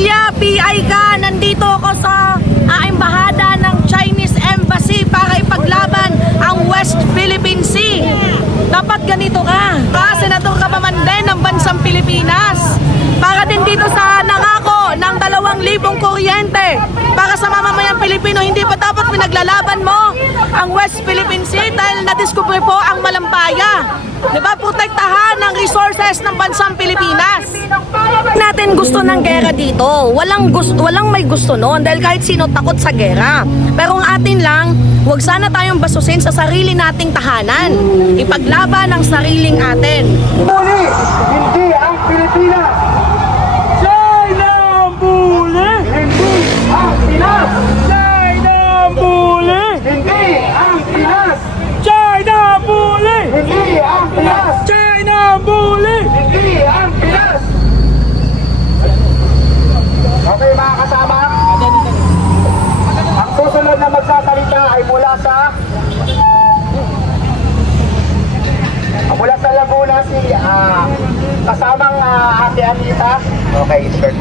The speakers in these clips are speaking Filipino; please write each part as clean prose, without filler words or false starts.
pamilya, PI ka, nandito ako sa embahada ng Chinese Embassy para ipaglaban ang West Philippine Sea. Dapat ganito ka. Senador ka pa man din ng bansang Pilipinas. Para din dito sa nangako ng 2,000 kuryente para sa mamamayang Pilipino, hindi pa dapat pinaglalaban mo ang West Philippine Sea dahil nadiskubre po ang Malampaya. Diba? Protektahan ng resources ng bansang Pilipinas. Natin gusto ng gera dito. Walang may gusto noon dahil kahit sino takot sa gera. Pero ang atin lang, huwag sana tayong basusin sa sarili nating tahanan. Ipaglaban ang sariling atin. Muli, hindi ang Pilipinas. China ang bully! Hindi ang Pinas. China ang bully! Hindi ang Pinas. China ang bully! Hindi ang Pinas. China ang bully! Hindi ang Pinas. Okay mga kasama, ang susunod na magsasalita ay mula sa Laguna si kasamang Ate Anita. Okay, sir.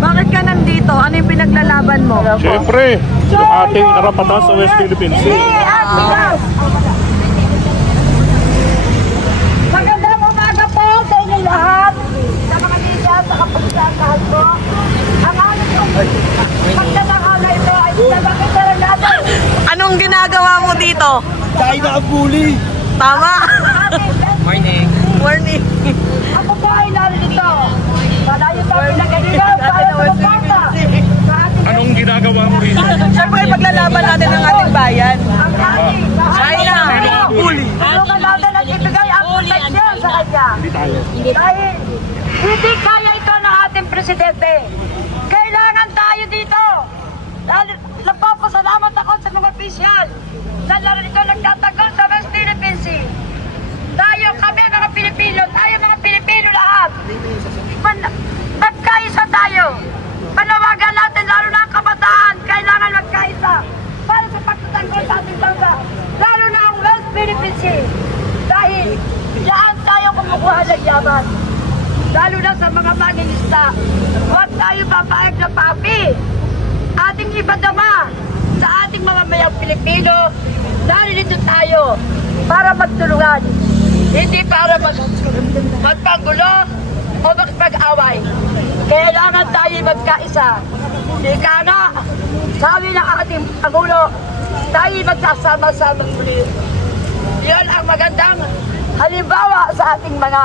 Bakit ka nandito? Ano yung pinaglalaban mo? Siyempre, yung ating karapatan sa West Philippine Sea. Magandang umaga po sa inyo lahat, sa mga media, sa kapulisan ko. Ang aming pagtatanghala ito ay pinabakita lang natin. Anong ginagawa mo dito? China ang bully! Tama? Morning! Morning. Ako po ay narito. Malayo sa pinagaligaw para sa magpapa. Anong ginagawa mo rito? Siyempre, paglalaban natin ang ating bayan. Ang ating China. Bully. Ano ka natin at ibigay ang proteksyon sa kanya. Dahil hindi kaya ito ng ating presidente. Kailangan tayo dito. Nagpapasalamat ako sa mga opisyal na narito nagtatagol sa West Philippine Sea. Tayo, kami mga Pilipino, tayo mga Pilipino lahat. Magkaisa tayo. Panawagan natin, lalo na ang kabataan, kailangan magkaisa para sa pagtatanggol sa ating bansa. Lalo na ang West Philippine Sea. Dahil diyan tayo kumukuha ng yaman. Lalo na sa mga mangingisda. Huwag tayo papayag na papi. Ating ibadama sa ating mamamayang Pilipino. Narito tayo para magtulungan. Hindi para magpanggulo o magpag-away. Kailangan tayo magkaisa. Ika nga, sabi ng ating Pangulo, tayo magkasama-sama muli. Yan ang magandang halimbawa sa ating mga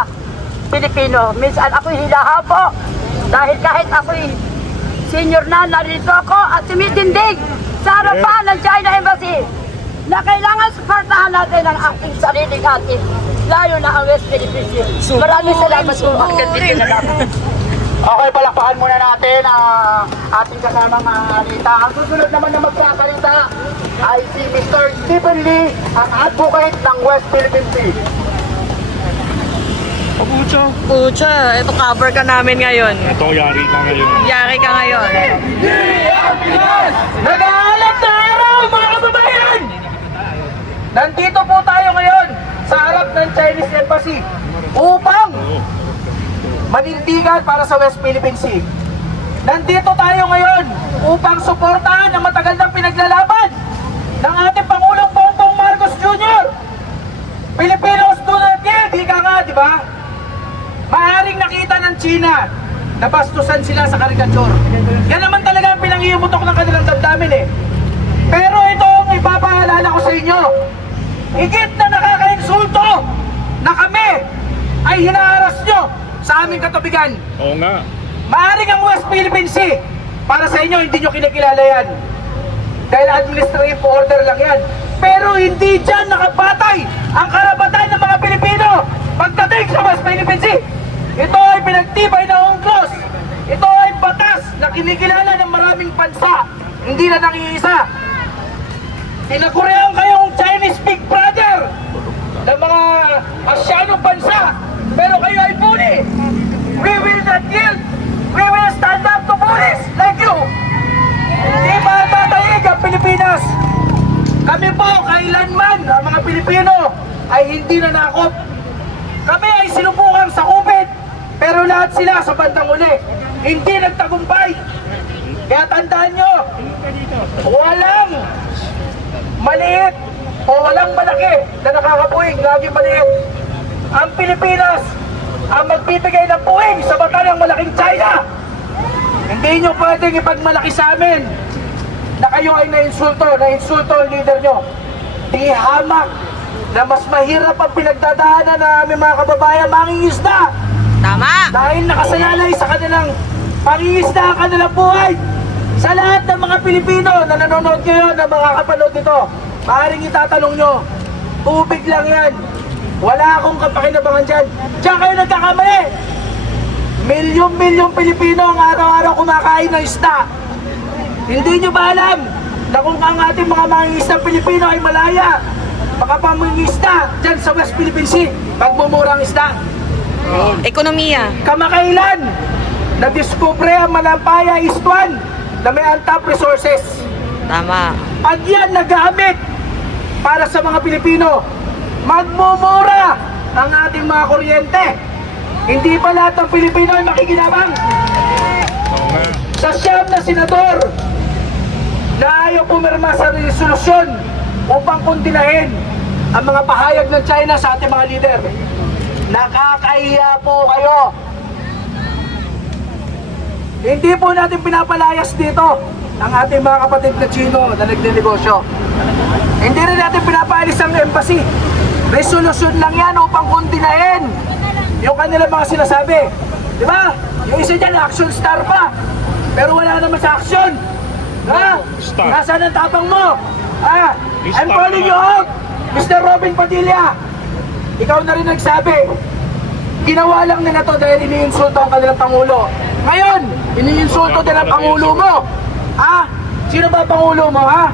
Pilipino. Minsan ako'y hilahapo dahil kahit ako'y senior na, narito ako at tumitindig sa harapan ng China Embassy na kailangan suportahan natin ang ating sariling atin, lalo na ang West Philippine Sea. Maraming salamat po. Okay, palakpakan muna natin ang ating kasamang Anita. Ang susunod naman na magsasalita ay si Mr. Stephen Lee, ang advocate ng West Philippine Sea. Pucha, ito cover ka namin ngayon. Ito, yari ka ngayon. Yari ka ngayon. Nag-aalat na araw, mga kababayan! Nandito po tayo ngayon sa harap ng Chinese Embassy upang manindigan para sa West Philippine Sea. Nandito tayo ngayon upang suportahan ang matagal ng pinaglalaban ng ating Pangulong Bongbong Marcos Jr. Pilipinos do not yield, di ka nga, di ba? Maaaring nakita ng China na bastusan sila sa karikature. Yan naman talaga ang pinanghimutok ng kanilang damdamin eh. Pero ito ang ipapaalala ko sa inyo. Higit na nakakainsulto na kami ay hinaharas nyo sa aming katubigan. Oo nga. Maaaring ang West Philippine Sea, para sa inyo, hindi nyo kinikilala yan. Dahil administrative order lang yan. Pero hindi dyan nakabatay ang karapatan ng mga Pilipino pagdating sa West Philippine Sea. Ito ay pinagtibay na UNCLOS. Ito ay batas na kinikilala ng maraming bansa, hindi na nang-iisa. Tinakurehan kayong Chinese Big Brother ng mga Asyanong bansa, pero kayo ay bully. We will not yield. We will stand up to bullies like you. Hindi matatayig ang Pilipinas. Kami po, kailanman, ang mga Pilipino ay hindi nanakop. Kami ay sinubukang sakupin sila sa bandang uli. Hindi nagtagumpay. Kaya tandaan nyo, walang maliit o walang malaki na nakakapuwing, lagi maliit. Ang Pilipinas ang magbibigay ng puwing sa mata ng malaking China. Hindi nyo pwedeng ipagmalaki sa amin na kayo ay na-insulto ang leader nyo. Di hamak na mas mahirap ang pinagdadaanan na aming mga kababayan mangingisda. Tama! Dahil nakasalalay sa kanilang pangingisda ang kanilang buhay. Sa lahat ng mga Pilipino na nanonood ngayon, na mga kapanood nito, maaaring itatanong nyo, tubig lang yan. Wala akong kapakinabangan dyan. Diyan kayo nagkakamali. Milyong Pilipino ang araw-araw kumakain ng isda. Hindi nyo ba alam na kung ang ating mga mangingisda Pilipino ay malaya, makapamangingisda dyan sa West Philippine Sea, magmumurang isda? Ekonomiya. Kamakailan, na-discover ang Malampaya Estuan na may untapped resources. Tama. Pag yan nagamit para sa mga Pilipino, magmumura ang ating mga kuryente. Hindi pa lahat ng Pilipino ay makikinabang. Sa siyam na senador na ayaw pumirma sa resolusyon upang kundinahin ang mga pahayag ng China sa ating mga leader, nakakahiya po kayo. Hindi po natin pinapalayas dito ang ating mga kapatid na Chino na nagnenegosyo. Hindi rin natin pinapaalis ang embassy. Resolusyon lang yan upang kundinahin yung kanilang mga sinasabi. Di ba? Yung isa dyan, action star pa. Pero wala naman sa action. Ha? Star. Nasaan ang tapang mo? Ha? I'm Star calling you out, Mr. Robin Padilla. Ikaw na rin nagsabi. Ginawa lang nila to dahil iniinsulto ang kanilang Pangulo. Ngayon, iniinsulto din ang Pangulo mo. Ha? Sino ba ang Pangulo mo, ha?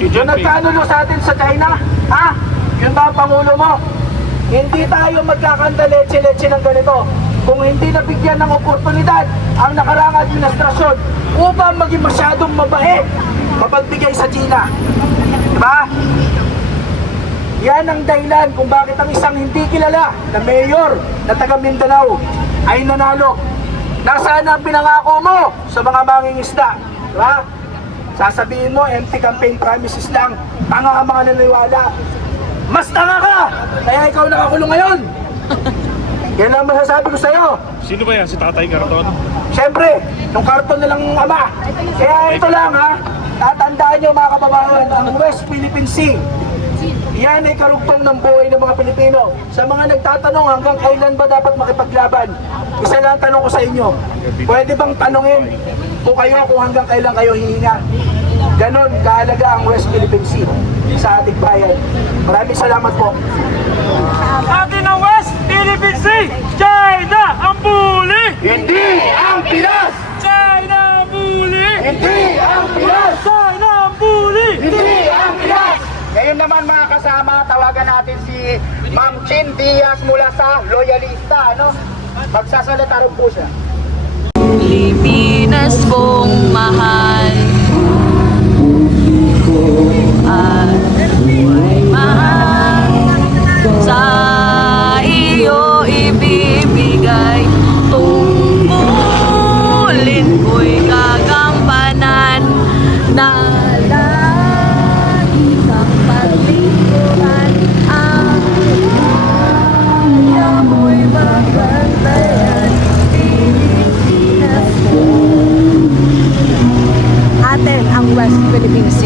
Yung nagkanulo sa atin sa China? Ha? Yun ba ang Pangulo mo? Hindi tayo magkakanta leche-leche ng ganito kung hindi nabigyan ng oportunidad ang nakaraang administrasyon upang maging masyadong mabait, mapagbigay sa China. Diba? Yan ang dahilan kung bakit ang isang hindi kilala na mayor na taga Mindanao ay nanalo. Nasaan ang pinangako mo sa mga mangingisda? Diba? Sasabihin mo, empty campaign promises lang. Tanga ang mga naniwala. Mas tanga ka! Kaya ikaw nakakulong ngayon. Yan ang masasabi ko sa'yo. Sino ba yan? Si Tatay Carton? Siyempre, nung karton nilang ama. Kaya ito lang ha, tatandaan nyo mga kababayan, ang West Philippine Sea, yan ay karugtong ng buhay ng mga Pilipino. Sa mga nagtatanong hanggang kailan ba dapat makipaglaban, isa lang ang tanong ko sa inyo, pwede bang tanongin kung kayo kung hanggang kailan kayo hihinga? Ganon kahalaga ang West Philippine Sea sa ating bayan. Maraming salamat po. Atin ang West Philippine Sea! China ang bully! Hindi ang Pinas! China ang bully! Hindi ang Pinas! China ang bully! Hindi ang Pinas! Ngayon naman mga kasama, tawagan natin si Ma'am Chin Diaz mula sa Loyalista. Ano? Magsasalita rin po siya. Pilipinas kong mahal at buhay mahal sa iyo ibibigay, tungkulin ko'y kagampanan na lagi kang paglingkuran, ang kanya mo'y mabantayan. Pilipinas ko, atin ang West Philippine Sea.